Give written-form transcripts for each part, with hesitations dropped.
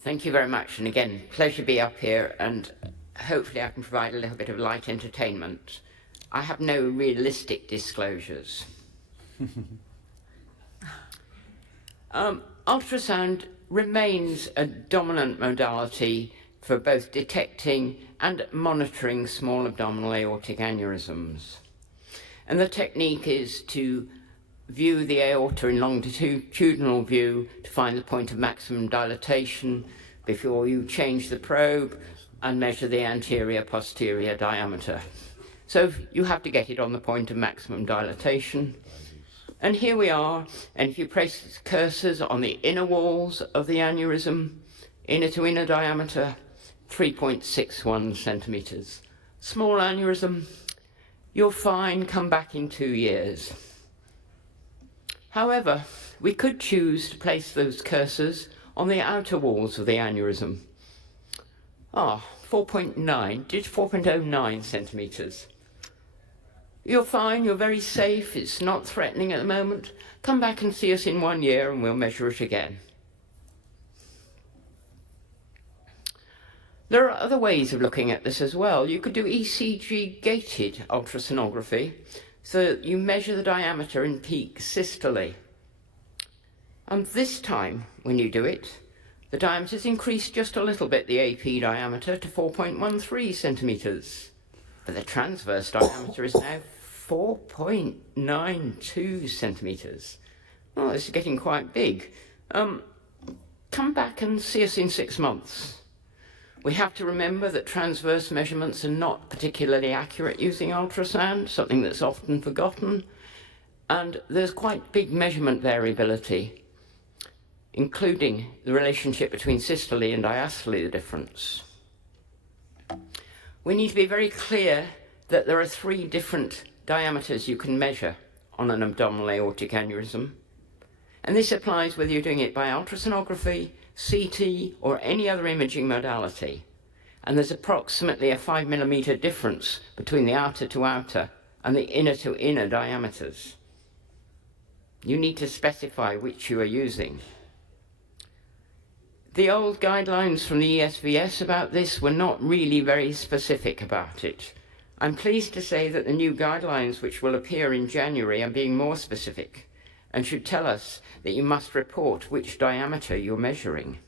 Thank you very much, and again, pleasure to be up here, and hopefully I can provide a little bit of light entertainment. I have no realistic disclosures. Ultrasound remains a dominant modality for both detecting and monitoring small abdominal aortic aneurysms. And the technique is to view the aorta in longitudinal view to find the point of maximum dilatation before you change the probe and measure the anterior-posterior diameter. So you have to get it on the point of maximum dilatation. And here we are, and if you place cursors on the inner walls of the aneurysm, inner to inner diameter, 3.61 centimeters. Small aneurysm, you're fine, come back in 2 years. However, we could choose to place those cursors on the outer walls of the aneurysm. 4.09 centimeters. You're fine, you're very safe, it's not threatening at the moment. Come back and see us in 1 year and we'll measure it again. There are other ways of looking at this as well. You could do ECG-gated ultrasonography, so that you measure the diameter in peak systole. And this time, when you do it, the diameter's increased just a little bit, the AP diameter, to 4.13 centimeters. But the transverse diameter is now 4.92 centimeters. Oh, this is getting quite big. Come back and see us in 6 months. We have to remember that transverse measurements are not particularly accurate using ultrasound, something that's often forgotten, and there's quite big measurement variability, including the relationship between systole and diastole, the difference. We need to be very clear that there are 3 different diameters you can measure on an abdominal aortic aneurysm, and this applies whether you're doing it by ultrasonography, CT, or any other imaging modality. And there's approximately a 5 millimeter difference between the outer to outer and the inner to inner diameters. You need to specify which you are using. The old guidelines from the ESVS about this were not really very specific about it. I'm pleased to say that the new guidelines, which will appear in January, are being more specific and should tell us that you must report which diameter you're measuring.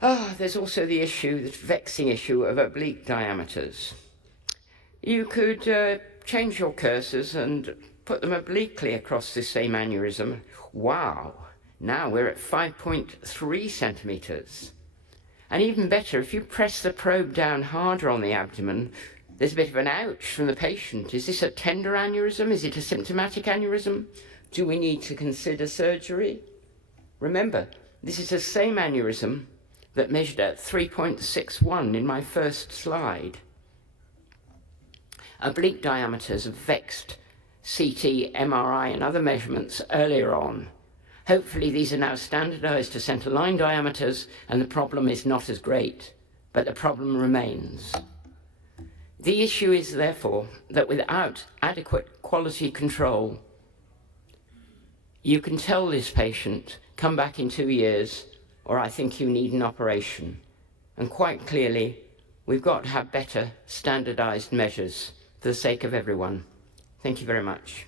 There's also the vexing issue of oblique diameters. You could change your cursors and put them obliquely across this same aneurysm. Wow, now we're at 5.3 centimeters. And even better, if you press the probe down harder on the abdomen, there's a bit of an ouch from the patient. Is this a tender aneurysm? Is it a symptomatic aneurysm? Do we need to consider surgery? Remember, this is the same aneurysm that measured at 3.61 in my first slide. Oblique diameters have vexed CT, MRI, and other measurements earlier on. Hopefully these are now standardized to center line diameters and the problem is not as great, but the problem remains. The issue is therefore that without adequate quality control, you can tell this patient, come back in 2 years, or I think you need an operation. And quite clearly, we've got to have better standardized measures for the sake of everyone. Thank you very much.